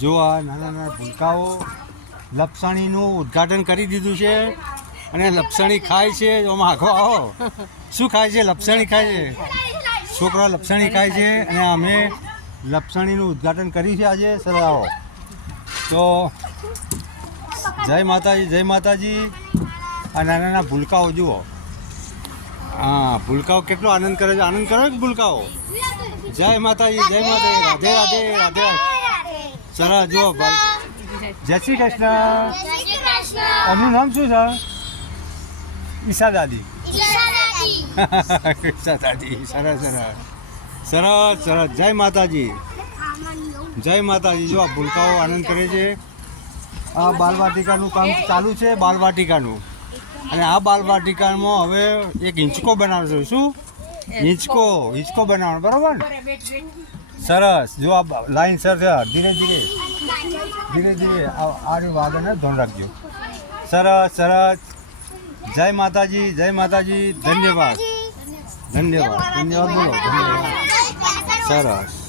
જો આ નાના નાના ભૂલકાઓ લપસણીનું ઉદ્ઘાટન કરી દીધું છે અને લપસણી ખાય છે. જો માગો આવો, શું ખાય છે? લપસણી ખાય છે. છોકરા લપસણી ખાય છે અને અમે લપસણીનું ઉદ્ઘાટન કર્યું છે આજે. સર આવો તો જય માતાજી, જય માતાજી. આ નાના નાના ભૂલકાઓ જુઓ, હા ભૂલકાઓ કેટલો આનંદ કરે છે. આનંદ કરો કે ભૂલકાઓ? જય માતાજી, જય માતાજી, રાધે રાધે, રાધે. સરસ જુઓ, જય શ્રી કૃષ્ણ. એમનું નામ શું છે? ઈશા દાદી. ઈશા દાદી. સરસ સરસ સરસ સરસ. જય માતાજી, જય માતાજી. જો આ ભૂલકાઓ આનંદ કરે છે. આ બાલવાટિકાનું કામ ચાલુ છે, બાલવાટિકાનું. અને આ બાલવાટિકામાં હવે એક હિંચકો બનાવશે. શું હિંચકો બનાવવાનો, બરાબર ને? સરસ. જો આ લાઈન સર છે, ધીરે ધીરે ધીરે ધીરે આ વાગને ધ્યાન રાખજો. સરસ સરસ. જય માતાજી, જય માતાજી. ધન્યવાદ, ધન્યવાદ, ધન્યવાદ બોલો. ધન્યવાદ. સરસ.